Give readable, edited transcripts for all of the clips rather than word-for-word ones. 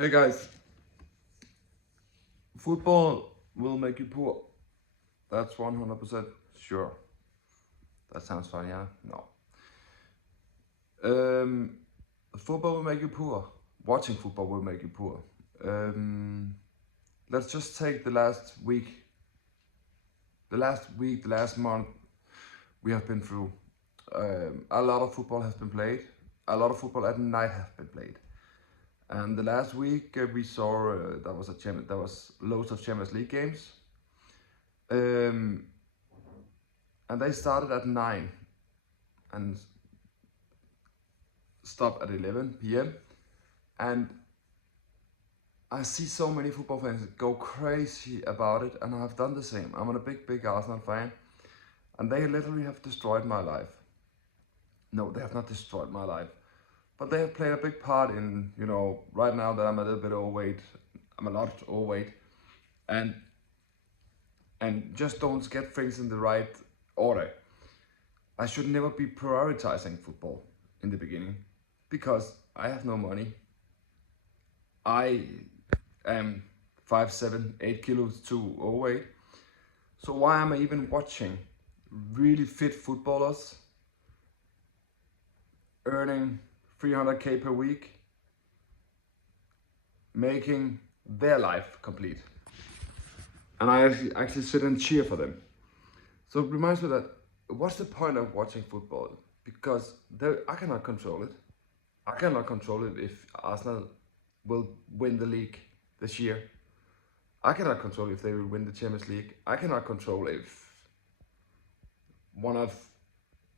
Hey guys, football will make you poor. That's 100% sure. That sounds funny, huh? No. Um, Football will make you poor. Watching football will make you poor. Um, let's just take the last week. The last month we have been through. A lot of football has been played. A lot of football at night has been played. And the last week we saw there was loads of Champions League games. Um, and they started at 9 and stop at 11 p.m. And I see so many football fans go crazy about it, and I've done the same. I'm a big Arsenal fan, and they literally have destroyed my life. No, they have not destroyed my life, but they have played a big part in, right now that I'm a little bit overweight. I'm a lot overweight, and just don't get things in the right order. I should never be prioritizing football in the beginning because I have no money. I am 5'7", 8 kilos too overweight. So why am I even watching really fit footballers earning 300k per week, making their life complete? And I actually sit and cheer for them. So it reminds me that what's the point of watching football? Because I cannot control it. I cannot control it if Arsenal will win the league this year. I cannot control if they will win the Champions League. I cannot control if one of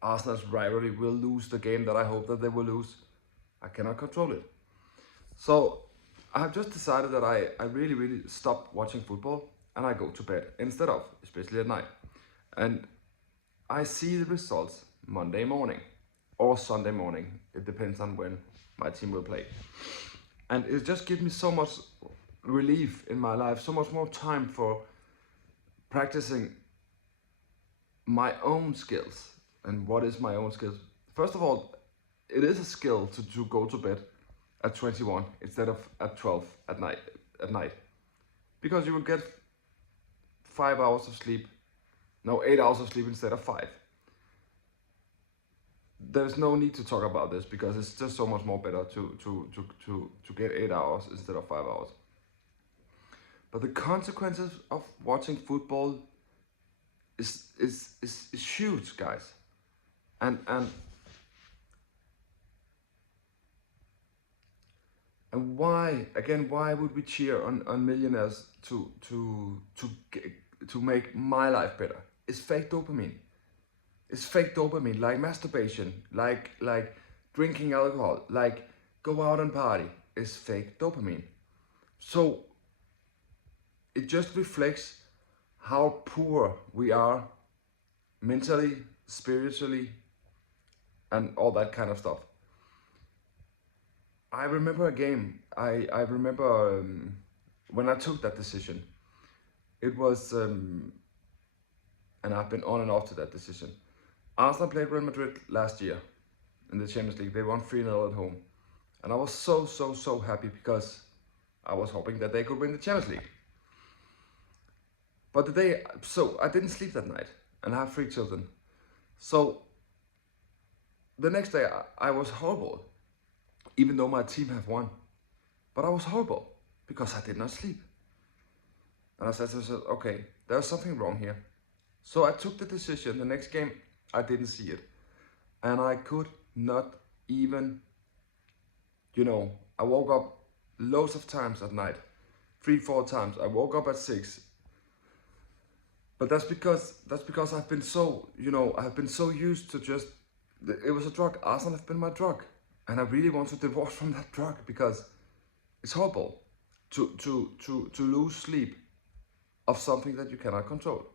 Arsenal's rivalry will lose the game that I hope that they will lose. I cannot control it. So I have just decided that I really stop watching football and I go to bed instead of, especially at night. And I see the results Monday morning or Sunday morning. It depends on when my team will play. And it just gives me so much relief in my life, so much more time for practicing my own skills. And what is my own skills? First of all, it is a skill to go to bed at 21 instead of at 12 at night. Because you will get 5 hours of sleep, no, 8 hours of sleep instead of 5. There's no need to talk about this because it's just so much more better to get 8 hours instead of 5 hours. But the consequences of watching football is huge, guys. And why would we cheer on millionaires to make my life better? It's fake dopamine. It's fake dopamine, like masturbation, like drinking alcohol, like go out and party. It's fake dopamine. So it just reflects how poor we are mentally, spiritually, and all that kind of stuff. I remember a game. I remember when I took that decision. It was, and I've been on and off to that decision. Arsenal played Real Madrid last year in the Champions League. They won 3-0 at home. And I was so happy because I was hoping that they could win the Champions League. But I didn't sleep that night and I have 3 children. So the next day I was horrible, even though my team have won. But I was horrible because I did not sleep. And I said to myself, okay, there's something wrong here. So I took the decision. The next game, I didn't see it. And I could not even, I woke up loads of times at night. 3-4 times. I woke up at 6. But that's because I've been so, I've been so used to just, it was a drug. Arsenal have been my drug. And I really want to divorce from that drug because it's horrible to lose sleep of something that you cannot control.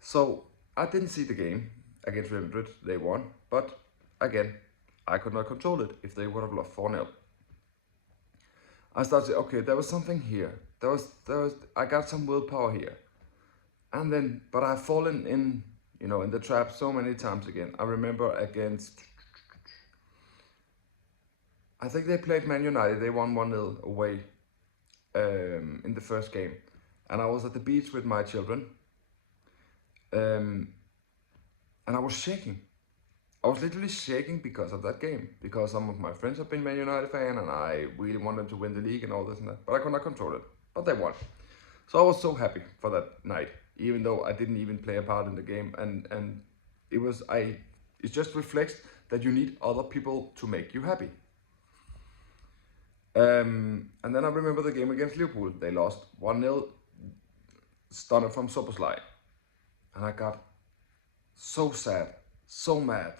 So I didn't see the game against Real Madrid. They won, but again, I could not control it if they would have lost 4-0. I started to say, okay, there was something here. I got some willpower here. And then, but I've fallen in, in the trap so many times again. I remember against I think they played Man United. They won 1-0 away in the first game. And I was at the beach with my children. And I was shaking. I was literally shaking because of that game. Because some of my friends have been Man United fan and I really wanted to win the league and all this and that. But I could not control it. But they won. So I was so happy for that night. Even though I didn't even play a part in the game. And it just reflects that you need other people to make you happy. And then I remember the game against Liverpool. They lost 1-0, started from Szoboszlai. And I got so sad, so mad.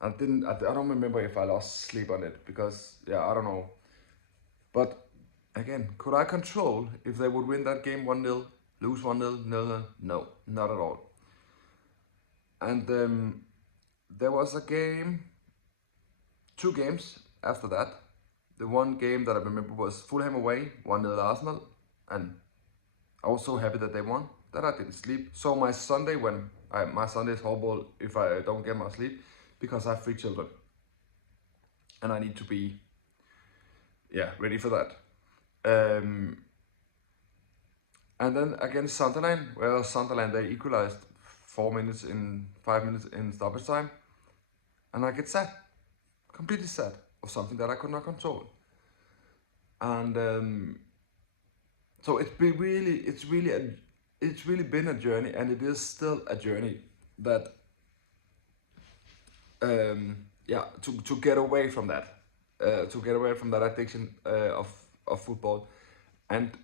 I don't remember if I lost sleep on it because, yeah, I don't know. But again, could I control if they would win that game 1-0, lose 1-0, 0-0? No, not at all. And there was a game, 2 games after that. The one game that I remember was Fulham away, 1-0 Arsenal, and I was so happy that they won that I didn't sleep. So my Sunday, my Sunday is horrible if I don't get my sleep because I have 3 children, and I need to be, ready for that. And then against Sunderland, they equalized 5 minutes in stoppage time, and I get sad, completely sad of something that I could not control. And so it's really been a journey, and it is still a journey that to get away from that, addiction of football, and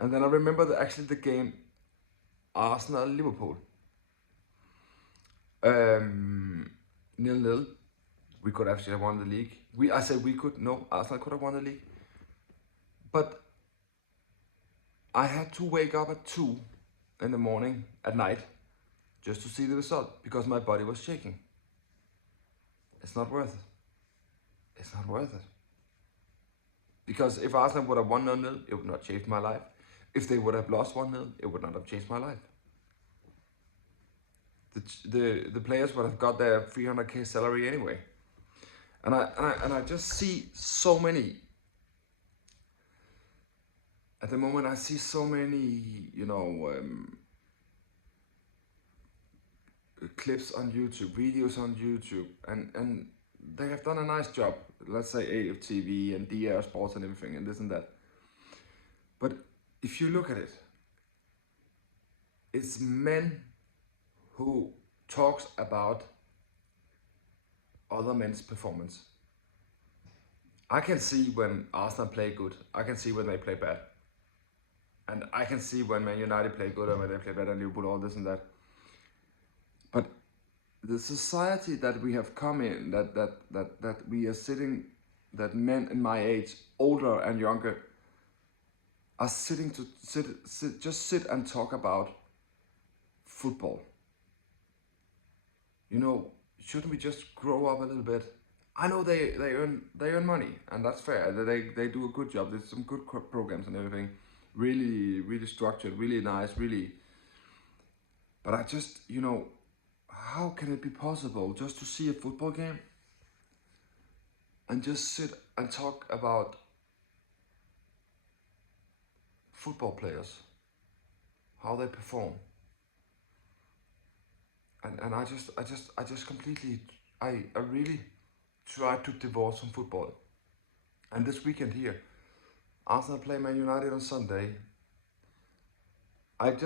then I remember the game Arsenal Liverpool, 0-0. We could actually have won the league. Arsenal could have won the league. But I had to wake up at 2 in the morning at night just to see the result because my body was shaking. It's not worth it. It's not worth it. Because if Arsenal would have won 0-0, it would not change my life. If they would have lost 1-0, it would not have changed my life. The players would have got their 300k salary anyway. And I just see so many. At the moment, I see so many, clips on YouTube, videos on YouTube, and they have done a nice job. Let's say AFTV and DR Sports and everything and this and that. But if you look at it, it's men who talks about other men's performance. I can see when Arsenal play good. I can see when they play bad. And I can see when Man United play good or when they play bad and Liverpool, all this and that. But the society that we have come in, that we are sitting, that men in my age, older and younger, are sitting to sit and talk about football. Shouldn't we just grow up a little bit? I know they earn money, and that's fair. They do a good job. There's some good programs and everything, really really structured, really nice, really. But I just, how can it be possible just to see a football game and just sit and talk about football players, how they perform? And I just completely, I really tried to divorce from football. And this weekend here, Arsenal play Man United on Sunday. I've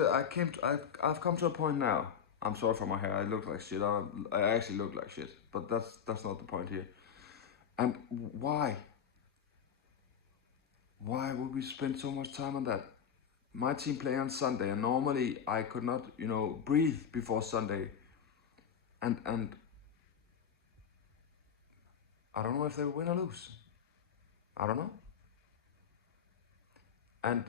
come to a point now. I'm sorry for my hair. I look like shit. I actually look like shit. But that's not the point here. And why? Why would we spend so much time on that? My team play on Sunday, and normally I could not, breathe before Sunday. And I don't know if they will win or lose. I don't know. And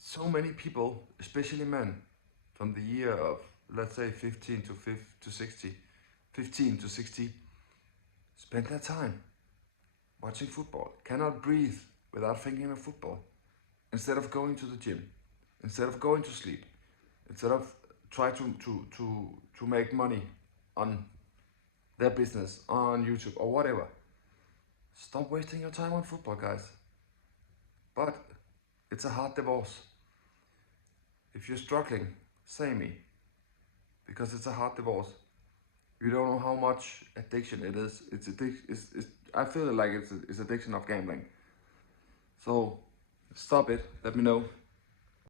so many people, especially men, from the year of, let's say, 15 to 60, spend their time watching football, cannot breathe without thinking of football. Instead of going to the gym, instead of going to sleep, instead of try to make money on their business on YouTube or whatever. Stop wasting your time on football, guys. But it's a hard divorce. If you're struggling, say me. Because it's a hard divorce. You don't know how much addiction it is. I feel like it's addiction of gambling. So stop it. Let me know.